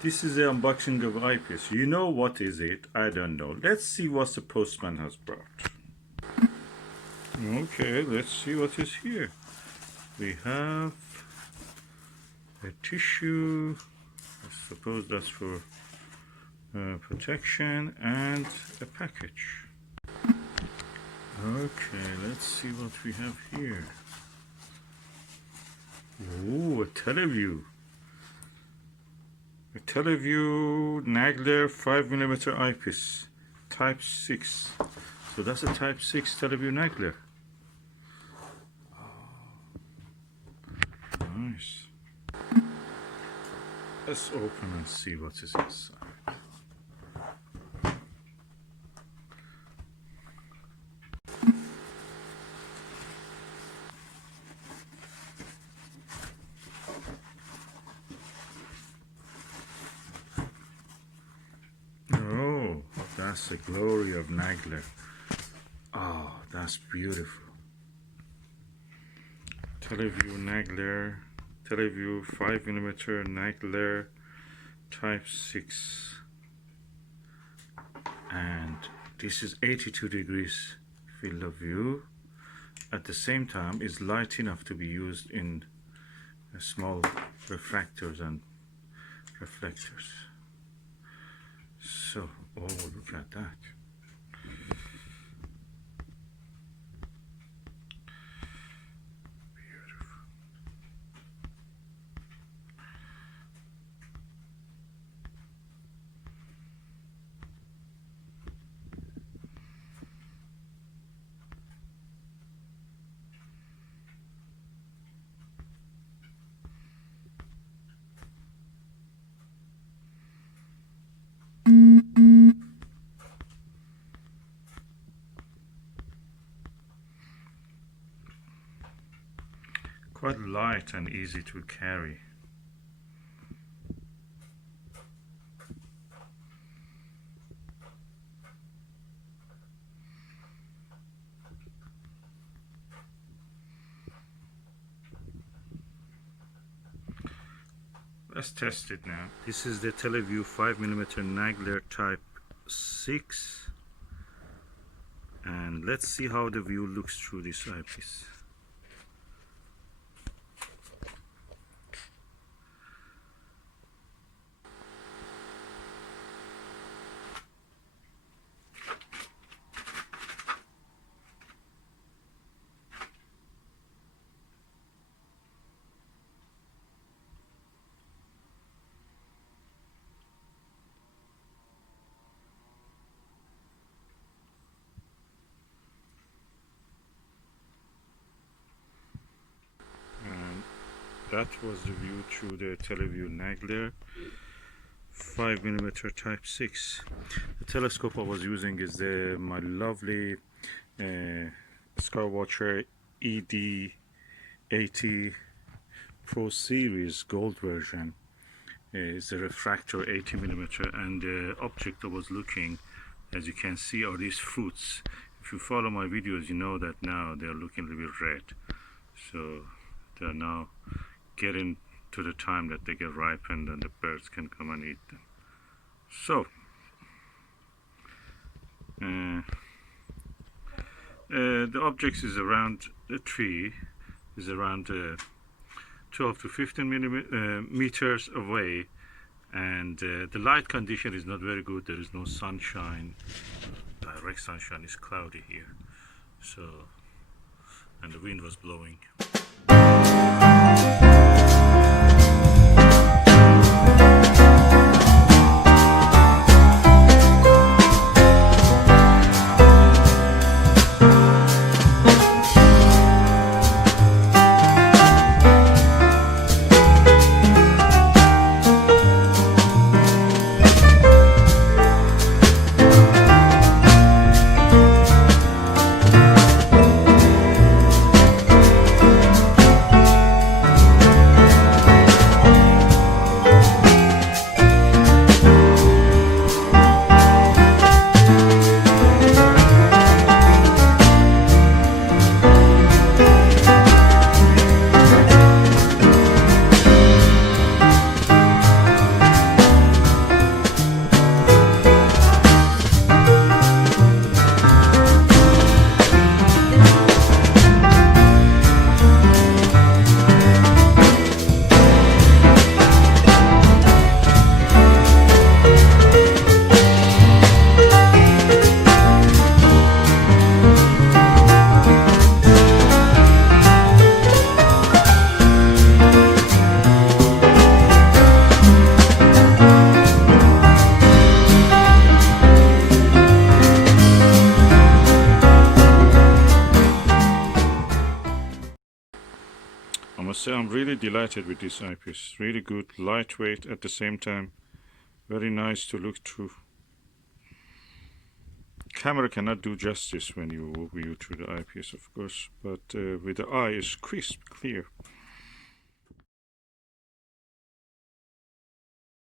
This is the unboxing of Eyepiece. You know what is it? I don't know. Let's see what the postman has brought. Okay, let's see what is here. We have a tissue. I suppose that's for protection, and a package. Okay, let's see what we have here. Ooh, a Televue. A Televue Nagler 5mm eyepiece, Type 6. So that's a Type 6 Televue Nagler. Nice. Let's open and see what is inside. Oh, that's the glory of Nagler. Oh, that's beautiful. Televue Nagler, Televue 5mm Nagler Type 6, and this is 82 degrees field of view. At the same time, is light enough to be used in small refractors and reflectors. So, oh, look at that. Quite light and easy to carry. Let's test it now. This is the Televue 5mm Nagler Type 6, and let's see how the view looks through this eyepiece. That was the view through the Televue Nagler 5mm Type 6. The telescope I was using is my lovely Skywatcher ED80 Pro Series Gold version. It's a refractor 80mm, and the object I was looking, as you can see, are these fruits. If you follow my videos, you know that now they're looking a little bit red. So they're now getting to the time that they get ripened and the birds can come and eat them. So the object is around the tree, is around 12 to 15 meters away, and the light condition is not very good. There is no sunshine, direct sunshine. Is cloudy here, so, and the wind was blowing. I must say I'm really delighted with this eyepiece. Really good, lightweight at the same time. Very nice to look through. Camera cannot do justice when you view through the eyepiece, of course, but with the eye it's crisp, clear.